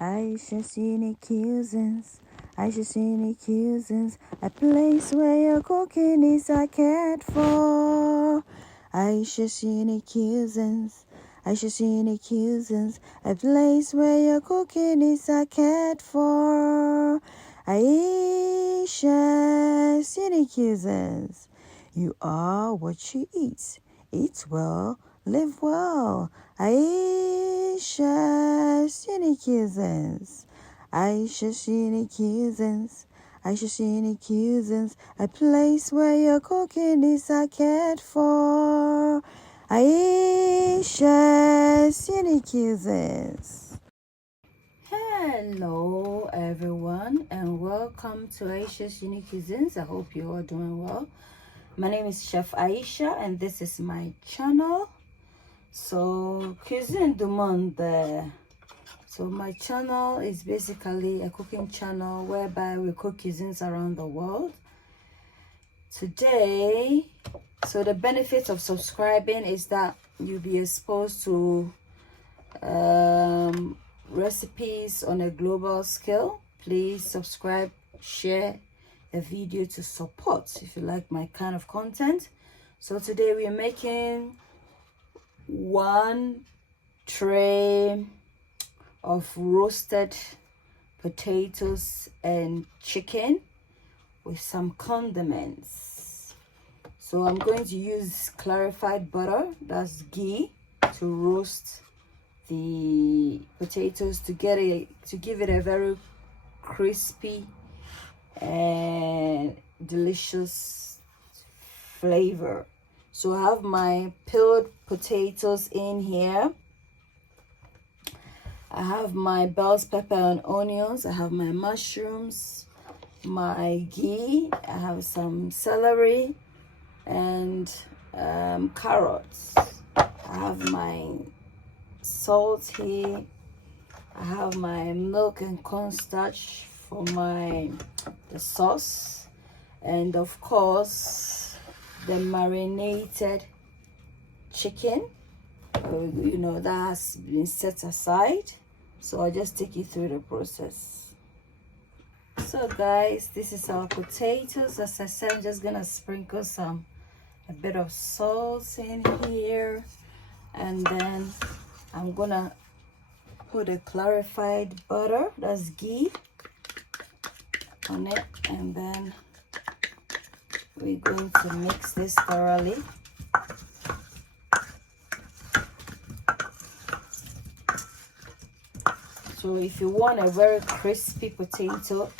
Ayesha cuisines, Ayesha cuisines, a place where your cooking is a cared for. Ayesha cuisines, Ayesha cuisines, a place where your cooking is a cared for. Ayesha cuisines, you are what you eat. Eat well, live well. Ayesha cuisines, Ayesha cuisines, Ayesha cuisines, a place where your cooking is cared for. Ayesha cuisines. Hello everyone and welcome to Ayesha's Unique Cuisines. I hope you're all doing well. My name is Chef Ayesha and this is my channel. So Cuisine du Monde. So my channel is basically a cooking channel whereby we cook cuisines around the world. Today, so the benefit of subscribing is that you'll be exposed to recipes on a global scale. Please subscribe, share a video to support if you like my kind of content. So today we are making 1 tray of roasted potatoes and chicken with some condiments. So I'm going to use clarified butter, that's ghee, to roast the potatoes to give it a very crispy and delicious flavor. So I have my peeled potatoes in here. I have my bell pepper and onions. I have my mushrooms, my ghee. I have some celery and carrots. I have my salt here. I have my milk and cornstarch for the sauce, and of course the marinated chicken, that has been set aside. So I'll just take you through the process. So guys, this is our potatoes. As I said, I'm just gonna sprinkle a bit of salt in here, and then I'm gonna put a clarified butter, that's ghee, on it, and then we're going to mix this thoroughly. So if you want a very crispy potato,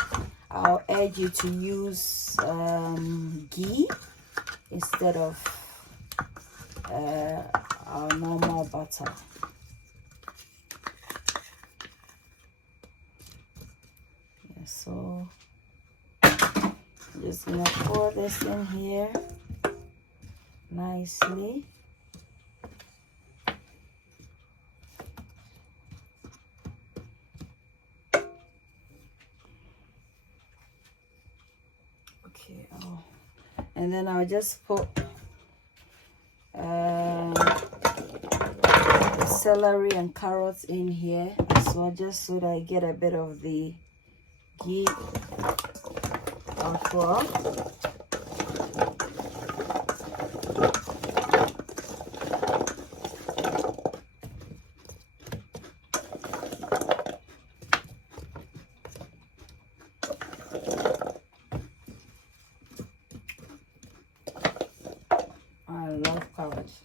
I'll urge you to use ghee instead of our normal butter. Yeah, so I'm just gonna pour this in here nicely. Okay, and then I'll just put celery and carrots in here as well, just so that I get a bit of the ghee as well. I love carrots.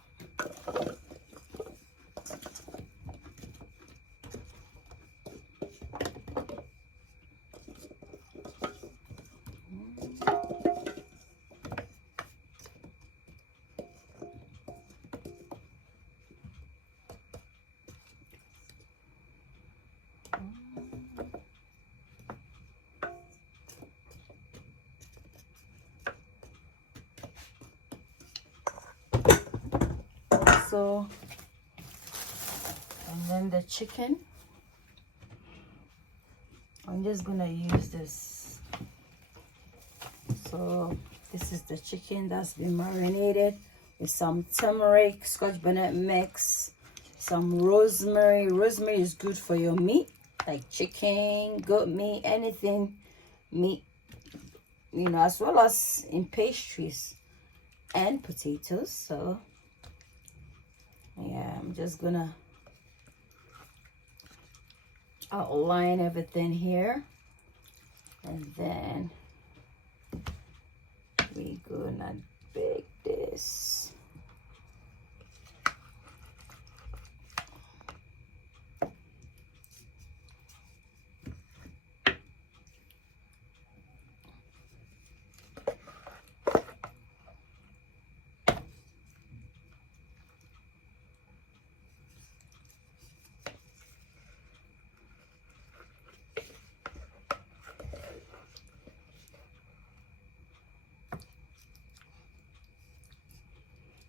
So, and then the chicken, I'm just gonna use this. So this is the chicken that's been marinated with some turmeric, Scotch bonnet mix, some rosemary. Rosemary is good for your meat. like chicken, goat meat, anything meat, you know, as well as in pastries and potatoes. So yeah, I'm just gonna outline everything here, and then we gonna bake this.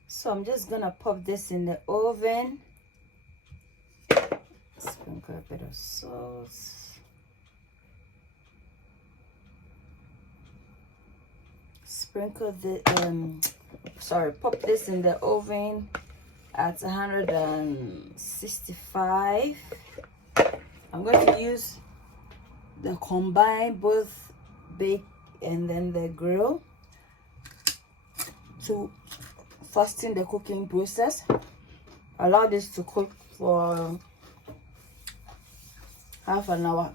So I'm just gonna pop this in the oven. Sprinkle a bit of sauce. Sprinkle the pop this in the oven at 165. I'm going to use the combined both bake and then the grill to fasten the cooking process. Allow this to cook for half an hour.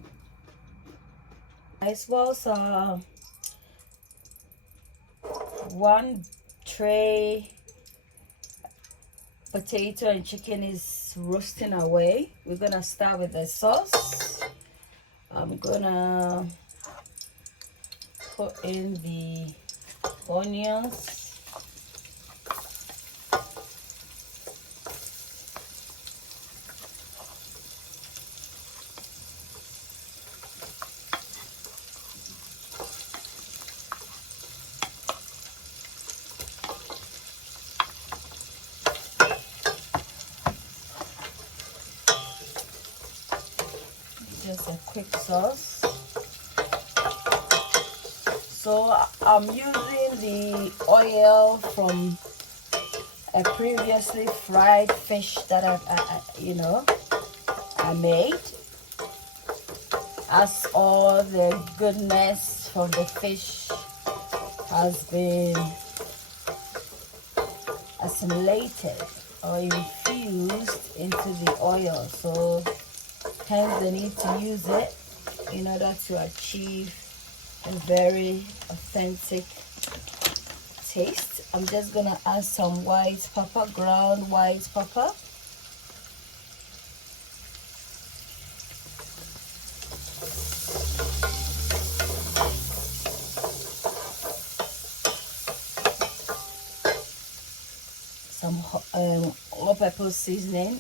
As well, so 1 tray potato and chicken is roasting away. We're gonna start with the sauce. I'm gonna put in the onions. Just a quick sauce. So I'm using the oil from a previously fried fish that I made. As all the goodness from the fish has been assimilated or infused into the oil, so hence the need to use it in order to achieve a very authentic taste. I'm just gonna add some white pepper, ground white pepper. Some all-purpose seasoning.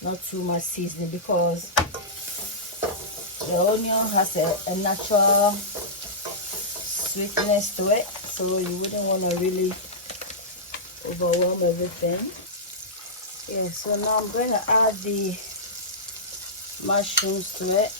Not too much seasoning because the onion has a natural sweetness to it, so you wouldn't want to really overwhelm everything. Yeah, so now I'm going to add the mushrooms to it.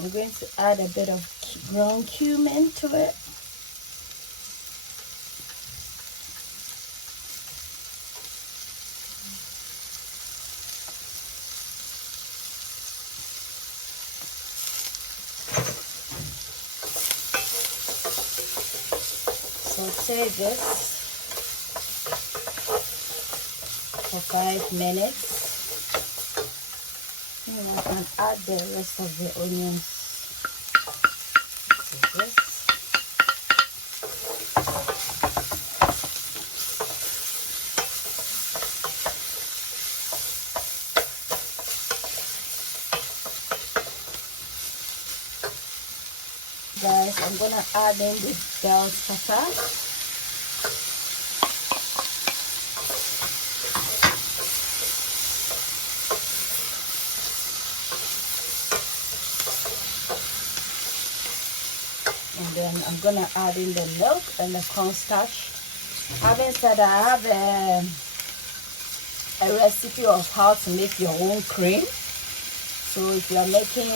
I'm going to add a bit of ground cumin to it. Saute this for 5 minutes. And I can add the rest of the onions to this. Guys, I'm gonna add in the bell pepper. And then I'm gonna add in the milk and the cornstarch. Having said that, I have a recipe of how to make your own cream. So if you're making,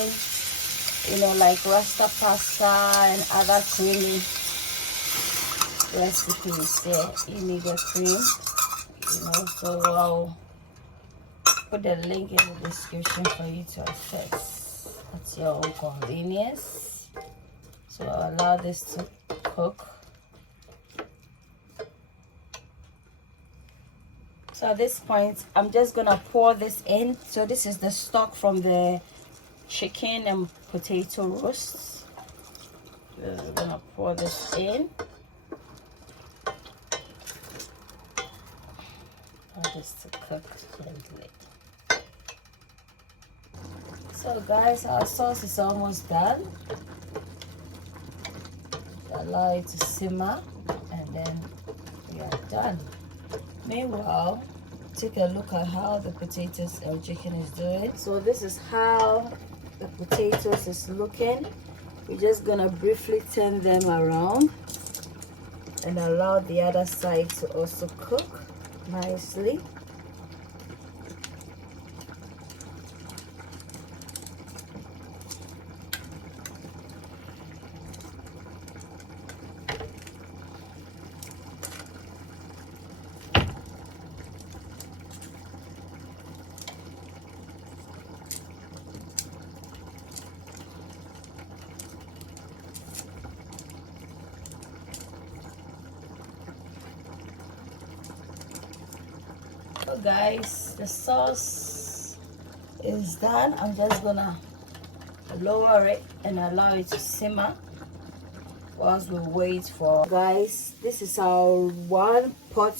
you know, like Rasta pasta and other creamy recipes, you need a cream, you know. So I'll put the link in the description for you to access at your own convenience. So I'll allow this to cook. So at this point, I'm just gonna pour this in. So this is the stock from the chicken and potato roasts. Just gonna pour this in. Allow this to cook gently. So guys, our sauce is almost done. Allow it to simmer and then we are done. Meanwhile, take a look at how the potatoes and chicken is doing. So this is how the potatoes is looking. We're just gonna briefly turn them around and allow the other side to also cook nicely. So guys, the sauce is done. I'm just gonna lower it and allow it to simmer whilst we wait for, guys, this is our one pot